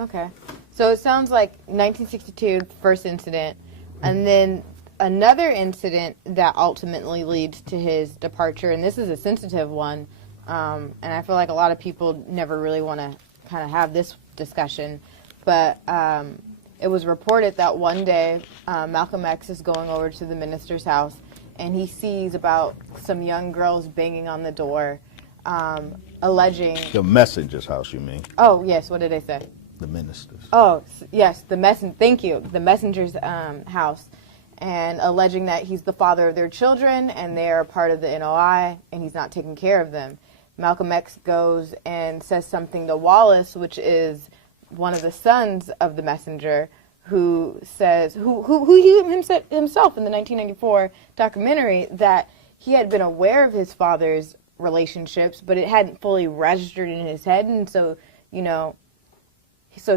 Okay. So it sounds like 1962, first incident, and then another incident that ultimately leads to his departure, and this is a sensitive one, and I feel like a lot of people never really want to kind of have this discussion, but it was reported that one day Malcolm X is going over to the minister's house, and he sees about some young girls banging on the door, alleging... The messenger's house, you mean? Oh, yes, what did I say? The minister's. Oh, yes, thank you, the messenger's house, and alleging that he's the father of their children, and they are part of the NOI, and he's not taking care of them. Malcolm X goes and says something to Wallace, which is one of the sons of the messenger, who says, who he himself in the 1994 documentary, that he had been aware of his father's relationships, but it hadn't fully registered in his head, and so, you know, so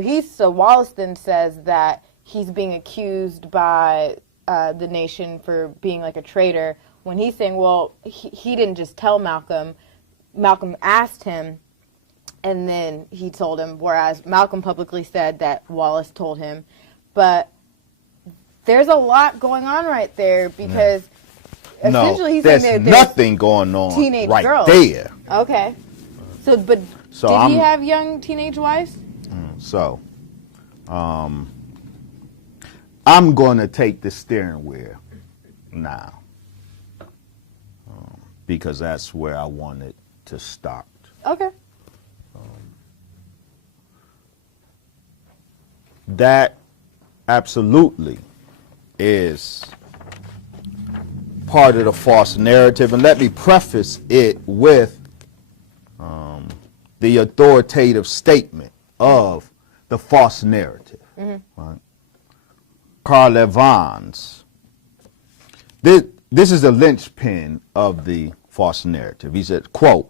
Wallace then says that he's being accused by the nation for being like a traitor, when he's saying, well, he didn't just tell Malcolm. Malcolm asked him, and then he told him, whereas Malcolm publicly said that Wallace told him. But there's a lot going on right there, because essentially he's saying there's nothing going on teenage right girls. There. Okay. So, but did he have young teenage wives? So, I'm going to take the steering wheel now, because that's where I wanted to start. Okay. That absolutely is part of the false narrative, and let me preface it with the authoritative statement of the false narrative. Right? Carl Evans. This is the linchpin of the false narrative. He said, quote,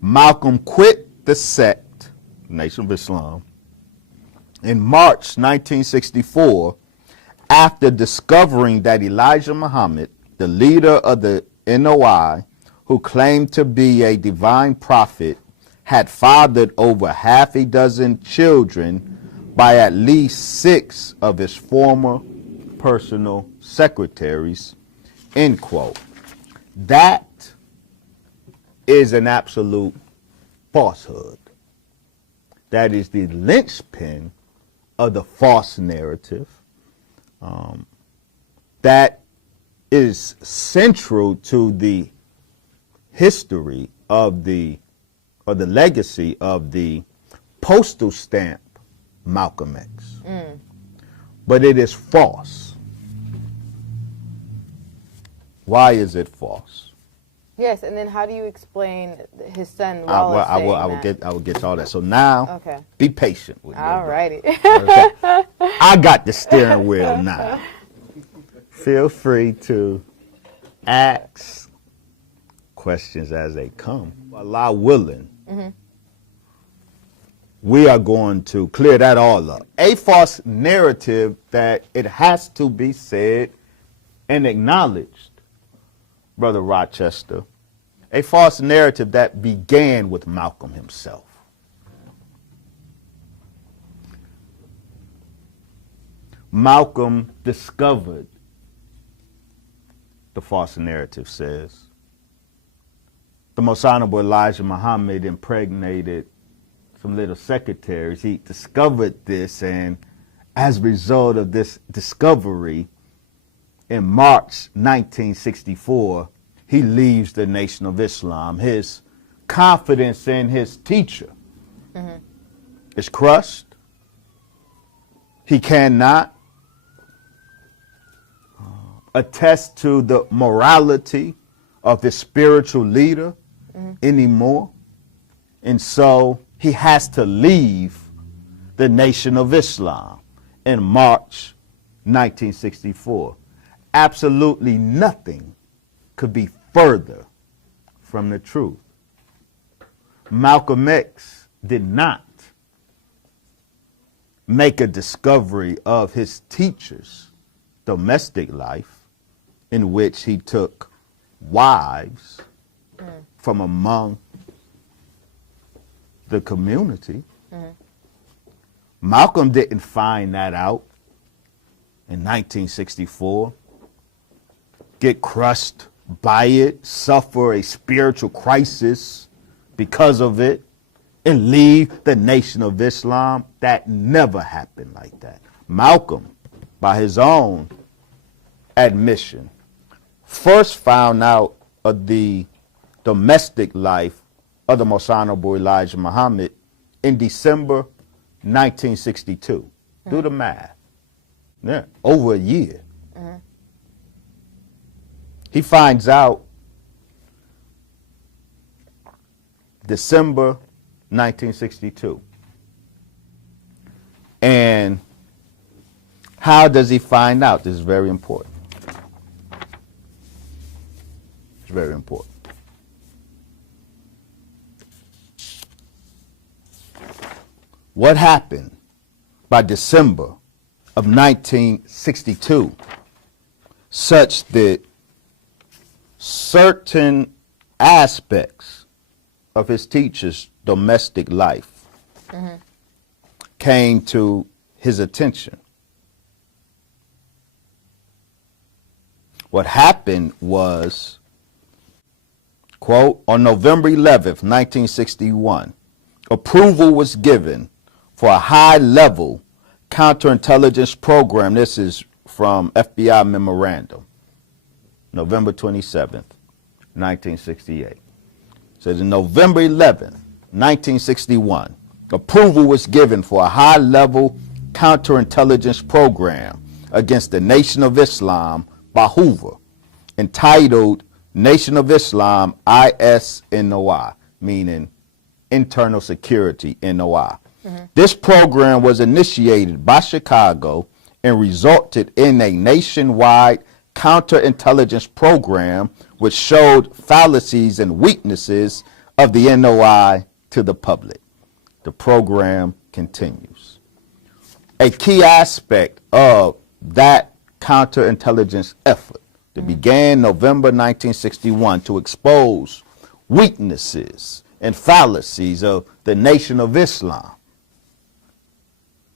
Malcolm quit the sect, Nation of Islam, in March 1964 after discovering that Elijah Muhammad, the leader of the NOI, who claimed to be a divine prophet, had fathered over half a dozen children by at least 6 of his former personal secretaries, end quote. That is an absolute falsehood. That is the linchpin of the false narrative. That is central to the history of the legacy of the postal stamp Malcolm X. But it is false. Why is it false? Yes, and then how do you explain his son Wallace I will get to all that. So now, be patient with me. All righty. I got the steering wheel now. Feel free to ask questions as they come. Allah willing, we are going to clear that all up. A false narrative that it has to be said and acknowledged, Brother Rochester, a false narrative that began with Malcolm himself. Malcolm discovered, the false narrative says, the Most Honorable Elijah Muhammad impregnated some little secretaries. He discovered this, and as a result of this discovery, in March 1964, he leaves the Nation of Islam. His confidence in his teacher is crushed. He cannot attest to the morality of his spiritual leader anymore. And so he has to leave the Nation of Islam in March 1964. Absolutely nothing could be further from the truth. Malcolm X did not make a discovery of his teacher's domestic life in which he took wives from among the community. Malcolm didn't find that out in 1964, get crushed by it, suffer a spiritual crisis because of it, and leave the Nation of Islam. That never happened like that. Malcolm, by his own admission, first found out of the domestic life of the Most Honorable Elijah Muhammad in December 1962. Do the math. Yeah, over a year. He finds out December 1962. And how does he find out? This is very important. It's very important. What happened by December of 1962 such that certain aspects of his teacher's domestic life came to his attention. What happened was, quote, on November 11th, 1961, approval was given for a high-level counterintelligence program. This is from FBI memorandum, November 27th, 1968. Says in November 11th, 1961, approval was given for a high-level counterintelligence program against the Nation of Islam by Hoover, entitled Nation of Islam ISNOI, meaning Internal Security NOI. This program was initiated by Chicago and resulted in a nationwide counterintelligence program which showed fallacies and weaknesses of the NOI to the public. The program continues. A key aspect of that counterintelligence effort that began November 1961 to expose weaknesses and fallacies of the Nation of Islam.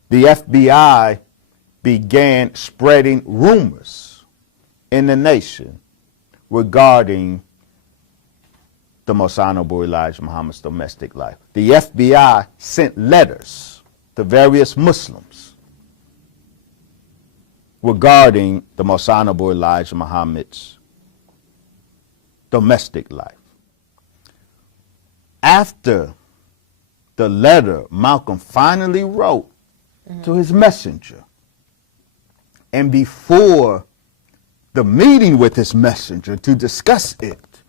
The FBI began spreading rumors in the nation regarding the Most Honorable Elijah Muhammad's domestic life. The FBI sent letters to various Muslims regarding the Most Honorable Elijah Muhammad's domestic life. After the letter Malcolm finally wrote to his messenger, and before the meeting with his messenger to discuss it,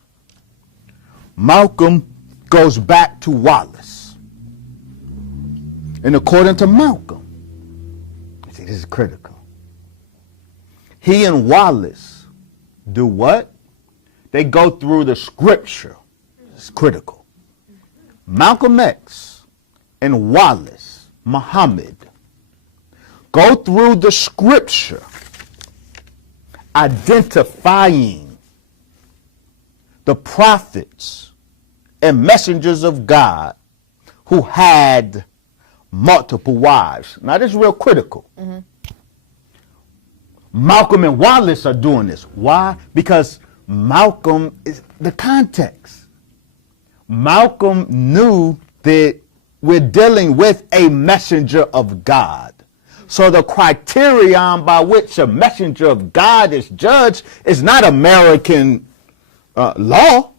Malcolm goes back to Wallace. And according to Malcolm, see, this is critical. He and Wallace do what? They go through the scripture. It's critical. Malcolm X and Wallace Muhammad go through the scripture, identifying the prophets and messengers of God who had multiple wives. Now, this is real critical. Malcolm and Wallace are doing this. Why? Because Malcolm is the context. Malcolm knew that we're dealing with a messenger of God. So the criterion by which a messenger of God is judged is not American law.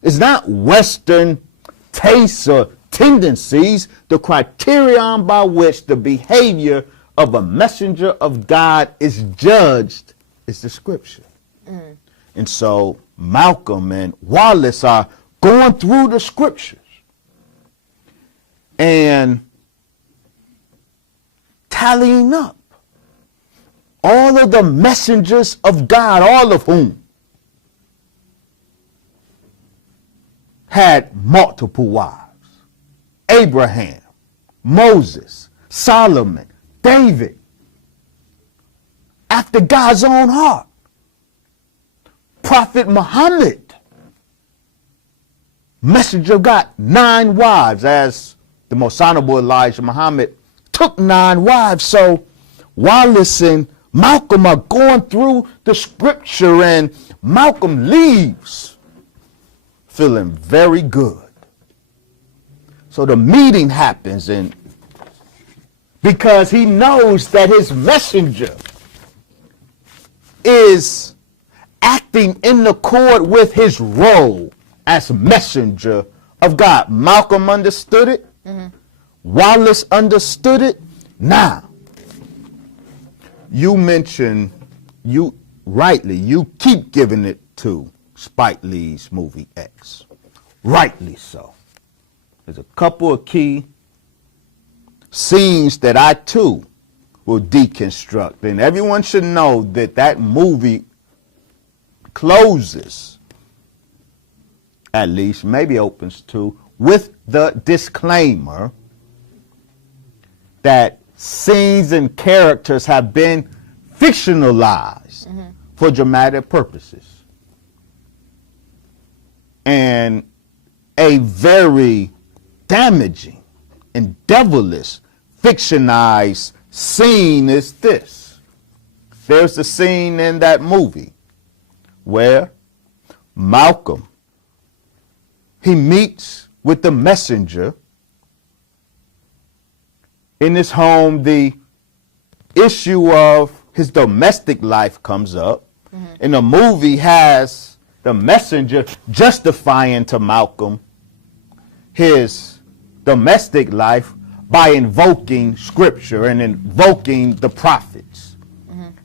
It's not Western tastes or tendencies. The criterion by which the behavior of a messenger of God is judged is the scripture. And so Malcolm and Wallace are going through the scriptures and tallying up all of the messengers of God, all of whom had multiple wives. Abraham, Moses, Solomon, David, after God's own heart. Prophet Muhammad, messenger of God, 9 wives, as the most honorable Elijah Muhammad took 9 wives. So Wallace and Malcolm are going through the scripture, and Malcolm leaves feeling very good. So the meeting happens, and because he knows that his messenger is acting in accord with his role as messenger of God. Malcolm understood it. Wallace understood it. Now, you mentioned, you keep giving it to Spike Lee's movie X. Rightly so. There's a couple of key scenes that I too will deconstruct. And everyone should know that that movie closes, at least, maybe opens too, with the disclaimer that scenes and characters have been fictionalized for dramatic purposes. And a very damaging and devilish fictionized scene is this. There's a scene in that movie where Malcolm, he meets with the messenger in his home. The issue of his domestic life comes up, and the movie has the messenger justifying to Malcolm his domestic life by invoking scripture and invoking the prophets.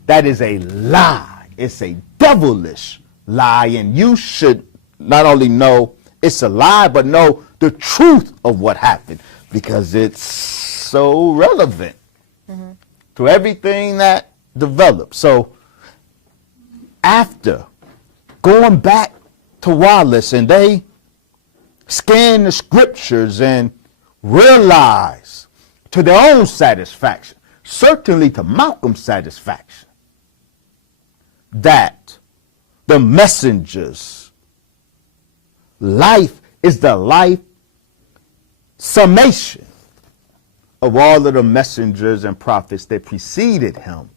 That is a lie. It's a devilish lie, and you should not only know it's a lie, but know the truth of what happened, because it's so relevant to everything that developed. So after going back to Wallace, and they scan the scriptures and realize to their own satisfaction, certainly to Malcolm's satisfaction, that the messenger's life is the life summation of all of the messengers and prophets that preceded him.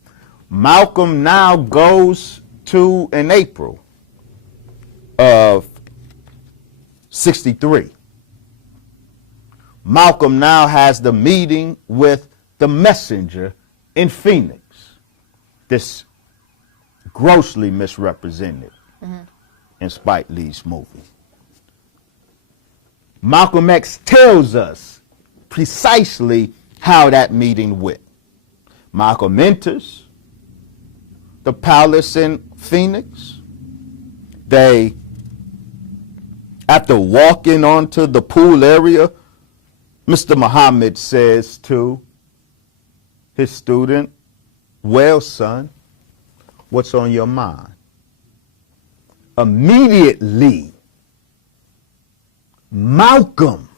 Malcolm now goes to, in April of 63, Malcolm now has the meeting with the messenger in Phoenix. This grossly misrepresented in Spike Lee's movie. Malcolm X tells us precisely how that meeting went. Malcolm enters the palace in Phoenix. They, after walking onto the pool area, Mr. Muhammad says to his student, "Well, son, what's on your mind?" Immediately, Malcolm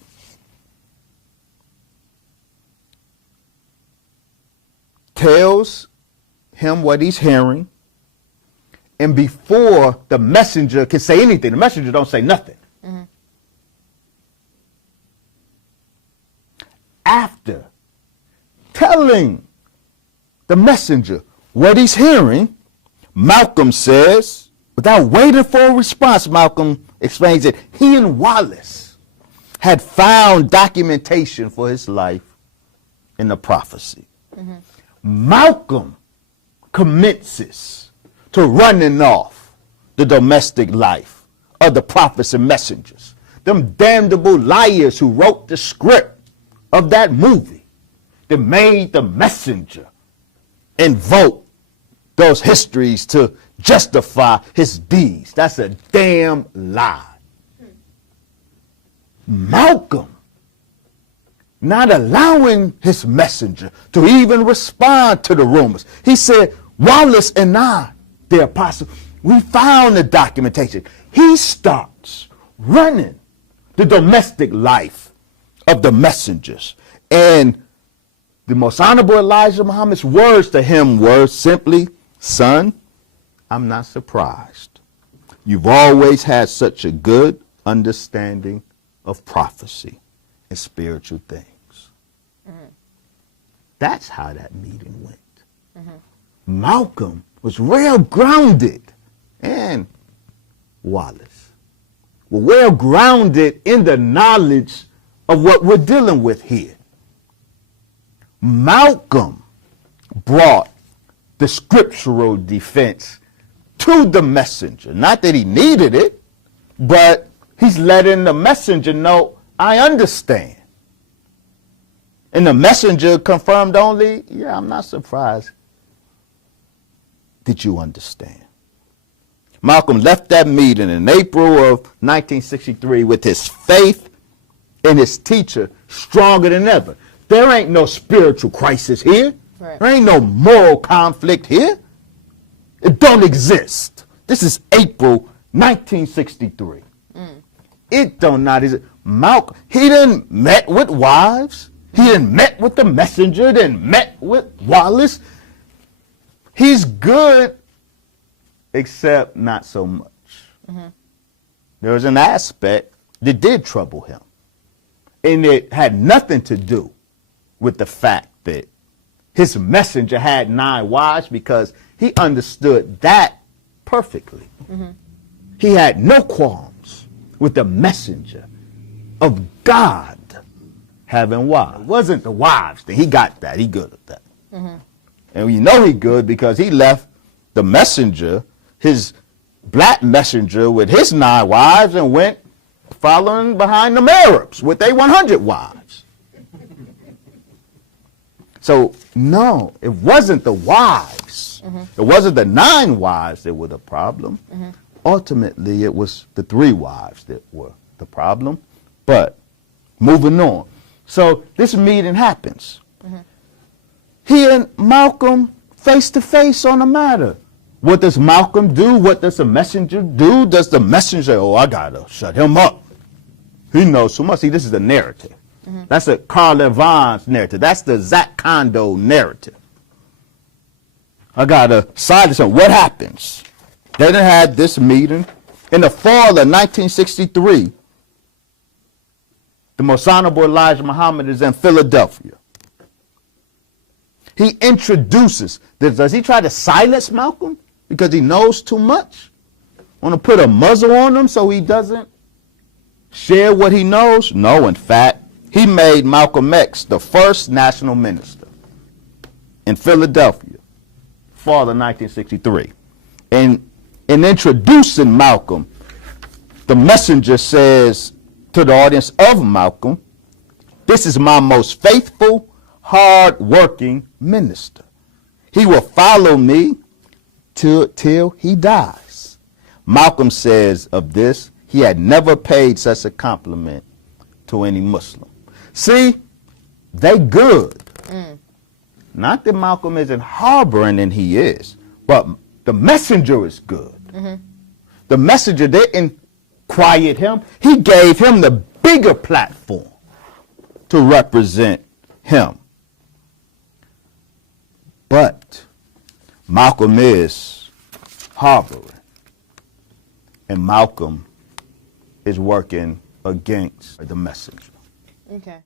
tells him what he's hearing, and before the messenger can say anything, the messenger don't say nothing. After telling the messenger what he's hearing, Malcolm says, without waiting for a response, Malcolm explains that he and Wallace had found documentation for his life in the prophecy. Malcolm commences to running off the domestic life of the prophets and messengers, them damnable liars who wrote the script of that movie that made the messenger invoke those histories to justify his deeds. That's a damn lie. Malcolm not allowing his messenger to even respond to the rumors. He said, Wallace and I, the apostle, we found the documentation. He starts running the domestic life of the messengers. And the most honorable Elijah Muhammad's words to him were simply, "Son, I'm not surprised. You've always had such a good understanding of prophecy and spiritual things." That's how that meeting went. Malcolm was well grounded, and Wallace were well grounded in the knowledge of what we're dealing with here. Malcolm brought the scriptural defense to the messenger. Not that he needed it, but he's letting the messenger know, I understand. And the messenger confirmed only, yeah, I'm not surprised. Did you understand? Malcolm left that meeting in April of 1963 with his faith in his teacher stronger than ever. There ain't no spiritual crisis here. Right. There ain't no moral conflict here. It don't exist. This is April 1963. It don't not exist. Malcolm, he didn't met with wives. He didn't met with the messenger. Didn't met with Wallace. He's good, except not so much. There was an aspect that did trouble him. And it had nothing to do with the fact that his messenger had 9 wives, because he understood that perfectly. He had no qualms with the messenger of God having wives. It wasn't the wives thing. He got that. He good at that. And we know he good because he left the messenger, his black messenger, with his 9 wives and went following behind the Arabs with their 100 wives. So, no, it wasn't the wives. It wasn't the 9 wives that were the problem. Ultimately, it was the 3 wives that were the problem. But, moving on. So, this meeting happens. He and Malcolm face to face on the matter. What does Malcolm do? What does the messenger do? Does the messenger, oh, I gotta shut him up. He knows so much. See, this is the narrative. That's a Carl Levin's narrative. That's the Zach Kondo narrative. I gotta silence him. What happens? They done had this meeting. In the fall of 1963, the Most Honorable Elijah Muhammad is in Philadelphia. He introduces, does he try to silence Malcolm because he knows too much? Want to put a muzzle on him so he doesn't share what he knows? No, in fact, he made Malcolm X the first national minister in Philadelphia, fall of 1963. And in introducing Malcolm, the messenger says to the audience of Malcolm, this is my most faithful, hard-working minister. He will follow me till he dies. Malcolm says of this, he had never paid such a compliment to any Muslim. See, they good. Not that Malcolm isn't harboring, and he is, but the messenger is good. The messenger didn't quiet him. He gave him the bigger platform to represent him. But Malcolm is harboring, and Malcolm is working against the messenger. Okay.